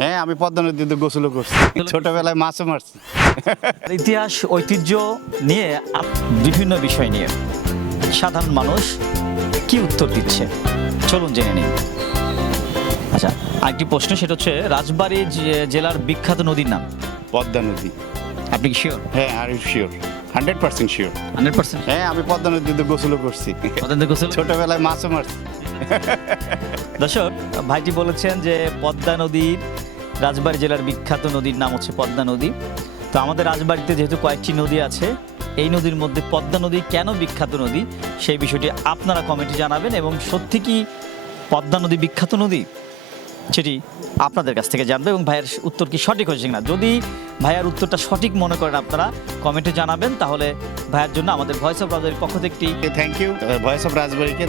হ্যাঁ আমি পদ্মা নদীতে গোসল করছি। ছোটবেলায় মাছও মারছি। ইতিহাস ঐতিহ্য নিয়ে বিভিন্ন বিষয় নিয়ে সাধারণ মানুষ কি উত্তর দিচ্ছে? চলুন জেনে নিই। আচ্ছা আরেকটি প্রশ্ন সেটা হচ্ছে রাজবাড়ী জেলার বিখ্যাত নদীর নাম? পদ্মা নদী। আপনি কি শিওর হ্যাঁ আর sure hundred percent sure hundred percent হ্যাঁ আমি পদ্মা নদীতে গোসল করছি। ছোটবেলায় মাছও মারছি। দর্শক ভাইটি বলেছেন যে পদ্মা নদীর রাজবাড়ী জেলার বিখ্যাত নদীর নাম হচ্ছে পদ্মা নদী। তো আমাদের রাজবাড়িতে যেহেতু কয়েকটি নদী আছে, এই নদীর মধ্যে পদ্মা নদী কেন বিখ্যাত নদী, সেই বিষয়টি আপনারা কমেন্টে জানাবেন এবং সত্যি কি পদ্মা নদী বিখ্যাত নদী? সেটি আপনাদের কাছ থেকে জানবে এবং ভাইয়ের উত্তর কি সঠিক হয়েছে কিনা। যদি ভাইয়ের উত্তরটা সঠিক মনে করেন আপনারা, কমেন্টে জানাবেন, তাহলে ভাইয়ের জন্য আমাদের ভয়েস অফ রাজবাড়ির পক্ষ থেকে একটি থ্যাংক ইউ ভয়েস অফ রাজবাড়িকে